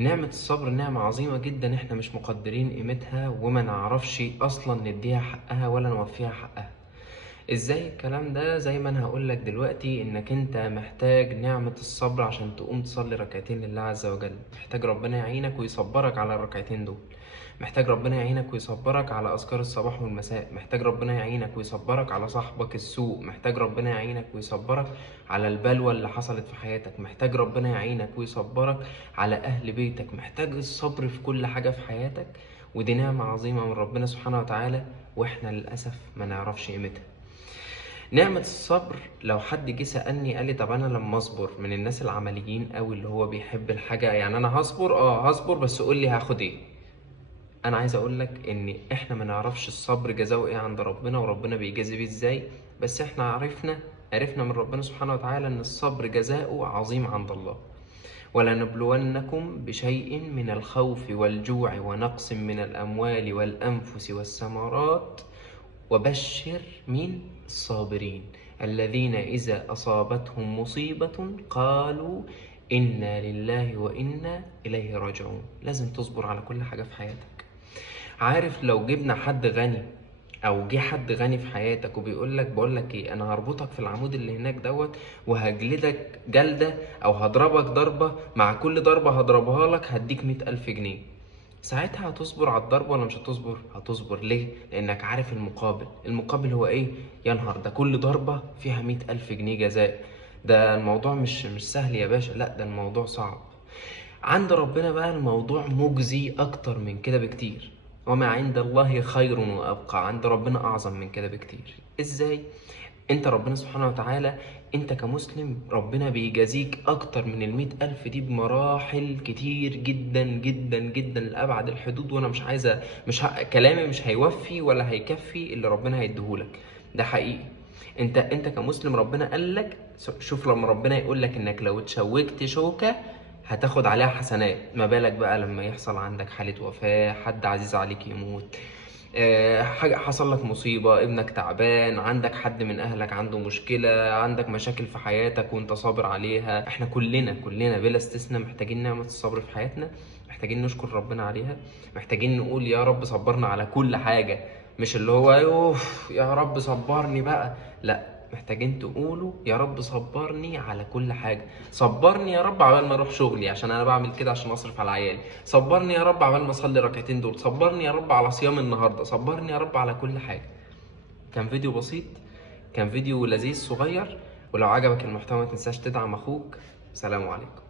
نعمة الصبر نعمة عظيمة جدا، احنا مش مقدرين قيمتها وما نعرفش اصلا نديها حقها ولا نوفيها حقها. ازاي الكلام ده؟ زي ما انا هقولك دلوقتي، انك انت محتاج نعمة الصبر عشان تقوم تصلي ركعتين لله عز وجل. محتاج ربنا يعينك ويصبرك على الركعتين دول. محتاج ربنا يعينك ويصبرك على اذكار الصباح والمساء. محتاج ربنا يعينك ويصبرك على صاحبك السوء. محتاج ربنا يعينك ويصبرك على البلوى اللي حصلت في حياتك. محتاج ربنا يعينك ويصبرك على اهل بيتك. محتاج الصبر في كل حاجة في حياتك، ودي نعمة عظيمة من ربنا سبحانه وتعالى، واحنا للأسف ما نعرفش قيمتها. نعمة الصبر، لو حد جه سألني قال لي طب انا لما اصبر، من الناس العمليين قوي اللي هو بيحب الحاجة، يعني انا هصبر بس قول لي هاخد ايه. انا عايز اقول لك ان احنا ما نعرفش الصبر جزاؤه ايه عند ربنا، وربنا بيجازي بيه ازاي، بس احنا عرفنا من ربنا سبحانه وتعالى ان الصبر جزاؤه عظيم عند الله. ولنبلونكم بشيء من الخوف والجوع ونقص من الاموال والانفس والثمرات وبشر مين؟ الصابرين الذين إذا أصابتهم مصيبة قالوا إنا لله وإنا إليه راجعون. لازم تصبر على كل حاجة في حياتك. عارف لو جبنا حد غني او جه حد غني في حياتك وبيقول لك بقول لك ايه، انا هربطك في العمود اللي هناك دوت وهجلدك جلده او هضربك ضربه، مع كل ضربه هضربها لك هديك 100,000 جنيه، ساعتها هتصبر على الضرب ولا مش هتصبر؟ هتصبر. ليه؟ لانك عارف المقابل هو ايه؟ يا نهار، ده كل ضربه فيها 100,000 جنيه جزاء. ده الموضوع مش سهل يا باشا، لا ده الموضوع صعب. عند ربنا بقى الموضوع مجزي اكتر من كده بكتير. وما عند الله خير وابقى، عند ربنا اعظم من كده بكتير. ازاي؟ انت ربنا سبحانه وتعالى، انت كمسلم ربنا بيجازيك اكتر من 100,000 دي بمراحل كتير جدا جدا جدا لابعد الحدود. وانا مش عايزه، كلامي مش هيوفي ولا هيكفي اللي ربنا هيديهولك. ده حقيقي. انت كمسلم ربنا قالك، شوف لما ربنا يقولك انك لو اتشوكت شوكه هتاخد عليها حسنات، ما بالك بقى لما يحصل عندك حالة وفاة، حد عزيز عليك يموت، حاجة حصل لك مصيبة، ابنك تعبان، عندك حد من اهلك عنده مشكلة، عندك مشاكل في حياتك وانت صابر عليها. احنا كلنا بلا استثناء محتاجين نعمة الصبر في حياتنا، محتاجين نشكر ربنا عليها، محتاجين نقول يا رب صبرنا على كل حاجة. مش اللي هو يوف يا رب صبرني بقى، لا، محتاجين تقولوا يا رب صبرني على كل حاجة. صبرني يا رب عبال ما اروح شغلي عشان انا بعمل كده عشان اصرف على عيالي. صبرني يا رب عبال ما اصلي ركعتين دول. صبرني يا رب على صيام النهارده. صبرني يا رب على كل حاجة. كان فيديو بسيط، كان فيديو لذيذ صغير، ولو عجبك المحتوى ما تنساش تدعم اخوك. سلام عليكم.